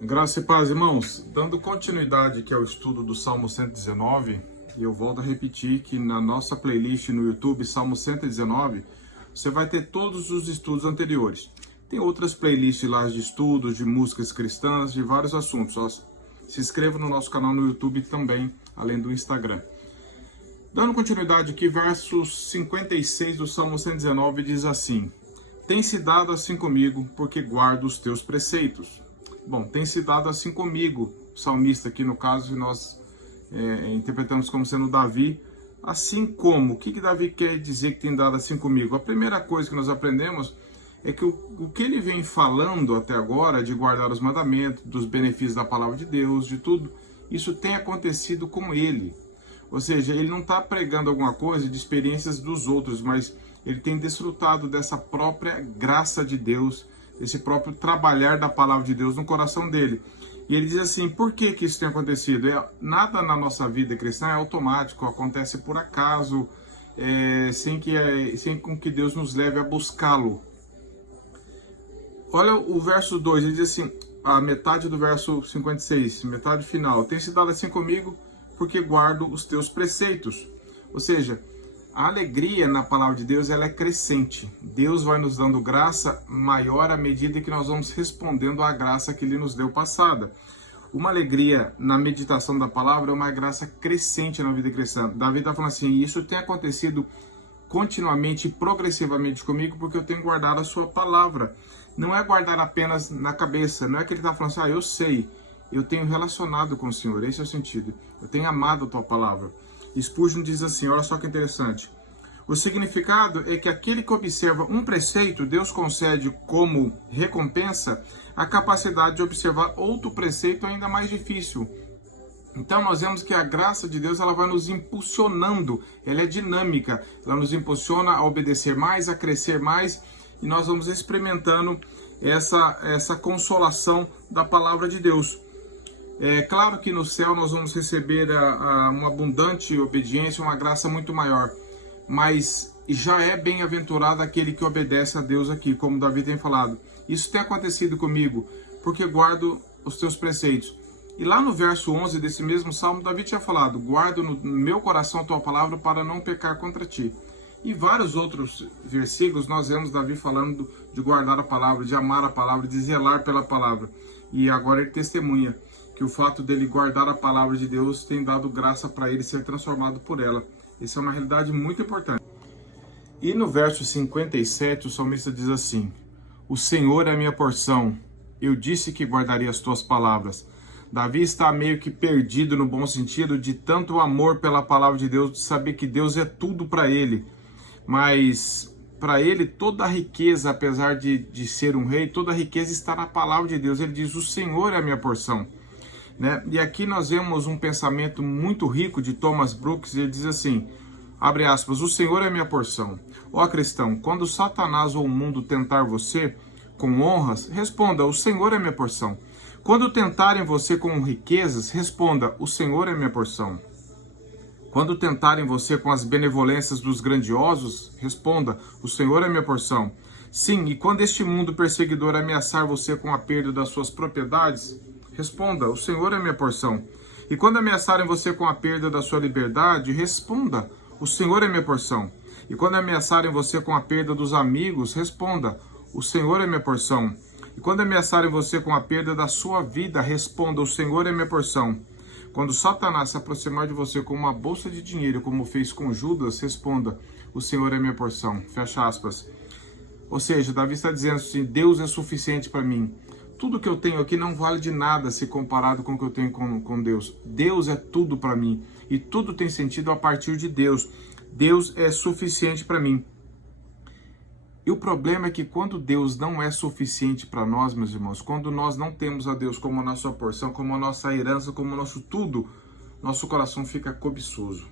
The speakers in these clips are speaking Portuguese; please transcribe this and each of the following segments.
Graça e paz, irmãos. Dando continuidade aqui ao estudo do Salmo 119, e eu volto a repetir que na nossa playlist no YouTube, Salmo 119, você vai ter todos os estudos anteriores. Tem outras playlists lá de estudos, de músicas cristãs, de vários assuntos. Só se inscreva no nosso canal no YouTube também, além do Instagram. Dando continuidade aqui, verso 56 do Salmo 119 diz assim: Tem se dado assim comigo, porque guardo os teus preceitos. Bom, tem se dado assim comigo, o salmista aqui no caso, nós interpretamos como sendo Davi, assim como. O que Davi quer dizer que tem dado assim comigo? A primeira coisa que nós aprendemos é que o que ele vem falando até agora, de guardar os mandamentos, dos benefícios da palavra de Deus, de tudo, isso tem acontecido com ele. Ou seja, ele não está pregando alguma coisa de experiências dos outros, mas ele tem desfrutado dessa própria graça de Deus, esse próprio trabalhar da palavra de Deus no coração dele. E ele diz assim: por que isso tem acontecido? Nada na nossa vida cristã é automático, acontece por acaso, sem com que Deus nos leve a buscá-lo. Olha o verso 2, ele diz assim, a metade do verso 56, metade final: tem se dado assim comigo, porque guardo os teus preceitos. Ou seja, a alegria na palavra de Deus, ela é crescente. Deus vai nos dando graça maior à medida que nós vamos respondendo à graça que Ele nos deu passada. Uma alegria na meditação da palavra é uma graça crescente na vida cristã. Davi está falando assim: isso tem acontecido continuamente e progressivamente comigo, porque eu tenho guardado a sua palavra. Não é guardar apenas na cabeça, não é que ele está falando assim: eu sei, eu tenho relacionado com o Senhor, esse é o sentido. Eu tenho amado a tua palavra. Spurgeon diz assim, olha só que interessante: o significado é que aquele que observa um preceito, Deus concede como recompensa a capacidade de observar outro preceito ainda mais difícil. Então nós vemos que a graça de Deus, ela vai nos impulsionando, ela é dinâmica, ela nos impulsiona a obedecer mais, a crescer mais, e nós vamos experimentando essa consolação da palavra de Deus. É claro que no céu nós vamos receber uma abundante obediência, uma graça muito maior, mas já é bem-aventurado aquele que obedece a Deus aqui, como Davi tem falado. Isso tem acontecido comigo, porque guardo os teus preceitos. E lá no verso 11 desse mesmo salmo, Davi tinha falado: guardo no meu coração a tua palavra para não pecar contra ti. E vários outros versículos nós vemos Davi falando de guardar a palavra, de amar a palavra, de zelar pela palavra. E agora ele testemunha que o fato dele guardar a palavra de Deus tem dado graça para ele ser transformado por ela. Isso é uma realidade muito importante. E no verso 57, o salmista diz assim: o Senhor é a minha porção, eu disse que guardaria as tuas palavras. Davi está meio que perdido no bom sentido, de tanto amor pela palavra de Deus, de saber que Deus é tudo para ele. Mas para ele toda a riqueza, apesar de ser um rei, toda a riqueza está na palavra de Deus. Ele diz: o Senhor é a minha porção. E aqui nós vemos um pensamento muito rico de Thomas Brooks. Ele diz assim, abre aspas: o Senhor é minha porção. Ó cristão, quando Satanás ou o mundo tentar você com honras, responda: o Senhor é minha porção. Quando tentarem você com riquezas, responda: o Senhor é minha porção. Quando tentarem você com as benevolências dos grandiosos, responda: o Senhor é minha porção. Sim, e quando este mundo perseguidor ameaçar você com a perda das suas propriedades, responda: o Senhor é minha porção. E quando ameaçarem você com a perda da sua liberdade, responda: o Senhor é minha porção. E quando ameaçarem você com a perda dos amigos, responda: o Senhor é minha porção. E quando ameaçarem você com a perda da sua vida, responda: o Senhor é minha porção. Quando Satanás se aproximar de você com uma bolsa de dinheiro, como fez com Judas, responda: o Senhor é minha porção. Fecha aspas. Ou seja, Davi está dizendo assim: Deus é suficiente para mim. Tudo que eu tenho aqui não vale de nada se comparado com o que eu tenho com Deus. Deus é tudo para mim. E tudo tem sentido a partir de Deus. Deus é suficiente para mim. E o problema é que quando Deus não é suficiente para nós, meus irmãos, quando nós não temos a Deus como a nossa porção, como a nossa herança, como o nosso tudo, nosso coração fica cobiçoso.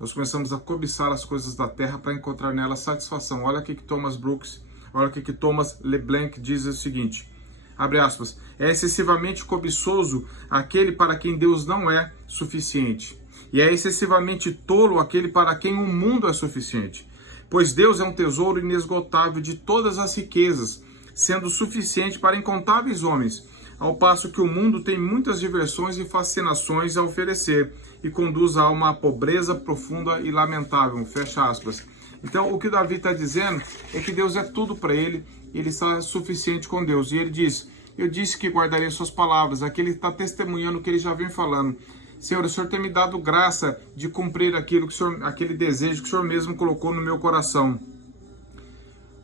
Nós começamos a cobiçar as coisas da terra para encontrar nelas satisfação. Olha aqui que Thomas Brooks, olha aqui que Thomas LeBlanc diz o seguinte, abre aspas: é excessivamente cobiçoso aquele para quem Deus não é suficiente. E é excessivamente tolo aquele para quem o mundo é suficiente. Pois Deus é um tesouro inesgotável de todas as riquezas, sendo suficiente para incontáveis homens. ao passo que o mundo tem muitas diversões e fascinações a oferecer e conduz a uma pobreza profunda e lamentável, fecha aspas. Então, o que Davi está dizendo é que Deus é tudo para ele está suficiente com Deus. E ele diz, eu disse que guardaria suas palavras. Aqui ele está testemunhando o que ele já vem falando. Senhor, o Senhor tem me dado graça de cumprir aquilo que o Senhor, aquele desejo que o Senhor mesmo colocou no meu coração.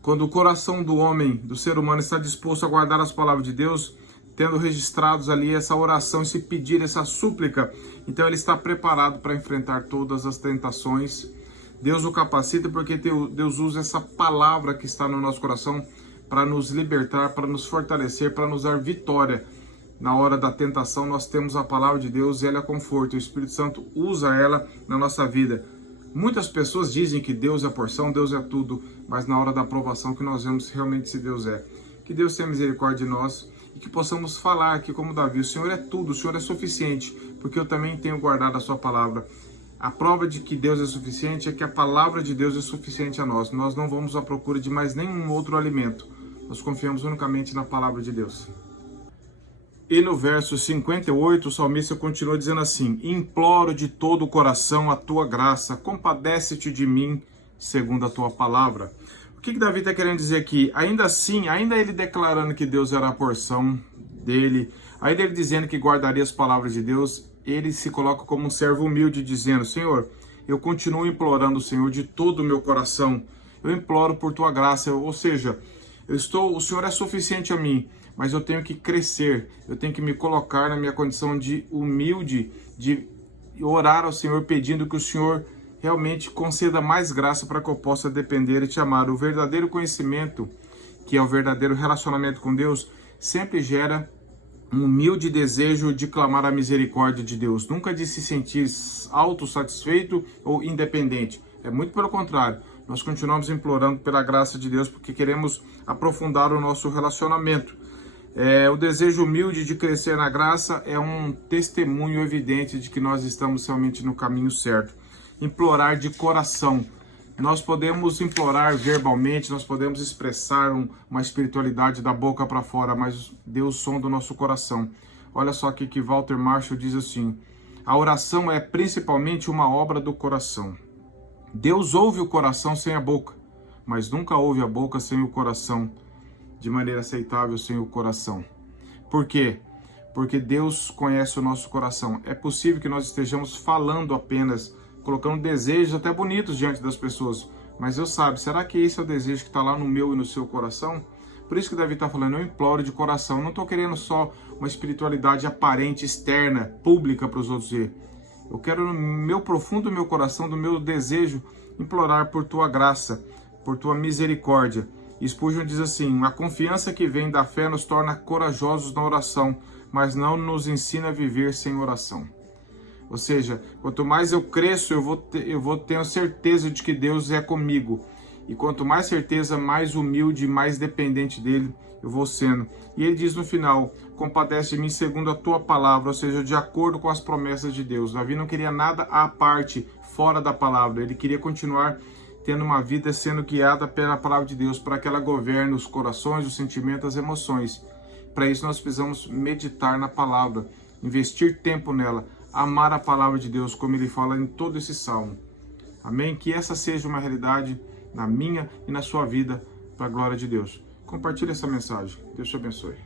Quando o coração do homem, do ser humano, está disposto a guardar as palavras de Deus, tendo registrados ali essa oração, esse pedido, essa súplica, então ele está preparado para enfrentar todas as tentações. Deus o capacita porque Deus usa essa palavra que está no nosso coração para nos libertar, para nos fortalecer, para nos dar vitória. Na hora da tentação nós temos a palavra de Deus e ela é conforto. O Espírito Santo usa ela na nossa vida. Muitas pessoas dizem que Deus é porção, Deus é tudo, mas na hora da provação que nós vemos realmente se Deus é. Que Deus tenha misericórdia de nós e que possamos falar aqui como Davi, o Senhor é tudo, o Senhor é suficiente, porque eu também tenho guardado a sua palavra. A prova de que Deus é suficiente é que a palavra de Deus é suficiente a nós. Nós não vamos à procura de mais nenhum outro alimento. Nós confiamos unicamente na palavra de Deus. E no verso 58, o salmista continua dizendo assim: imploro de todo o coração a tua graça, compadece-te de mim, segundo a tua palavra. O que Davi está querendo dizer aqui? Ainda assim, ainda ele declarando que Deus era a porção dele, ainda ele dizendo que guardaria as palavras de Deus, ele se coloca como um servo humilde, dizendo: Senhor, eu continuo implorando o Senhor de todo o meu coração, eu imploro por tua graça, ou seja, o Senhor é suficiente a mim, mas eu tenho que crescer, eu tenho que me colocar na minha condição de humilde, de orar ao Senhor pedindo que o Senhor realmente conceda mais graça para que eu possa depender e te amar. O verdadeiro conhecimento, que é o verdadeiro relacionamento com Deus, sempre gera um humilde desejo de clamar a misericórdia de Deus, nunca de se sentir autossatisfeito ou independente. É muito pelo contrário, nós continuamos implorando pela graça de Deus porque queremos aprofundar o nosso relacionamento. O desejo humilde de crescer na graça é um testemunho evidente de que nós estamos realmente no caminho certo. Implorar de coração. Nós podemos implorar verbalmente, nós podemos expressar uma espiritualidade da boca para fora, mas Deus sonda o nosso coração. Olha só aqui que Walter Marshall diz assim: a oração é principalmente uma obra do coração. Deus ouve o coração sem a boca, mas nunca ouve a boca sem o coração, de maneira aceitável sem o coração. Por quê? Porque Deus conhece o nosso coração. É possível que nós estejamos falando apenas, colocando desejos até bonitos diante das pessoas, mas Deus sabe, será que esse é o desejo que está lá no meu e no seu coração? Por isso que Davi está falando, eu imploro de coração, não estou querendo só uma espiritualidade aparente, externa, pública para os outros ver. Eu quero no meu profundo meu coração, do meu desejo, implorar por tua graça, por tua misericórdia. Spurgeon diz assim: a confiança que vem da fé nos torna corajosos na oração, mas não nos ensina a viver sem oração. Ou seja, quanto mais eu cresço, eu vou ter certeza de que Deus é comigo. E quanto mais certeza, mais humilde e mais dependente dele eu vou sendo. E ele diz no final: compadece de mim segundo a tua palavra, ou seja, de acordo com as promessas de Deus. Davi não queria nada à parte, fora da palavra. Ele queria continuar tendo uma vida sendo guiada pela palavra de Deus, para que ela governe os corações, os sentimentos, as emoções. Para isso nós precisamos meditar na palavra, investir tempo nela, amar a palavra de Deus, como ele fala em todo esse salmo. Amém? Que essa seja uma realidade na minha e na sua vida, para a glória de Deus. Compartilhe essa mensagem. Deus te abençoe.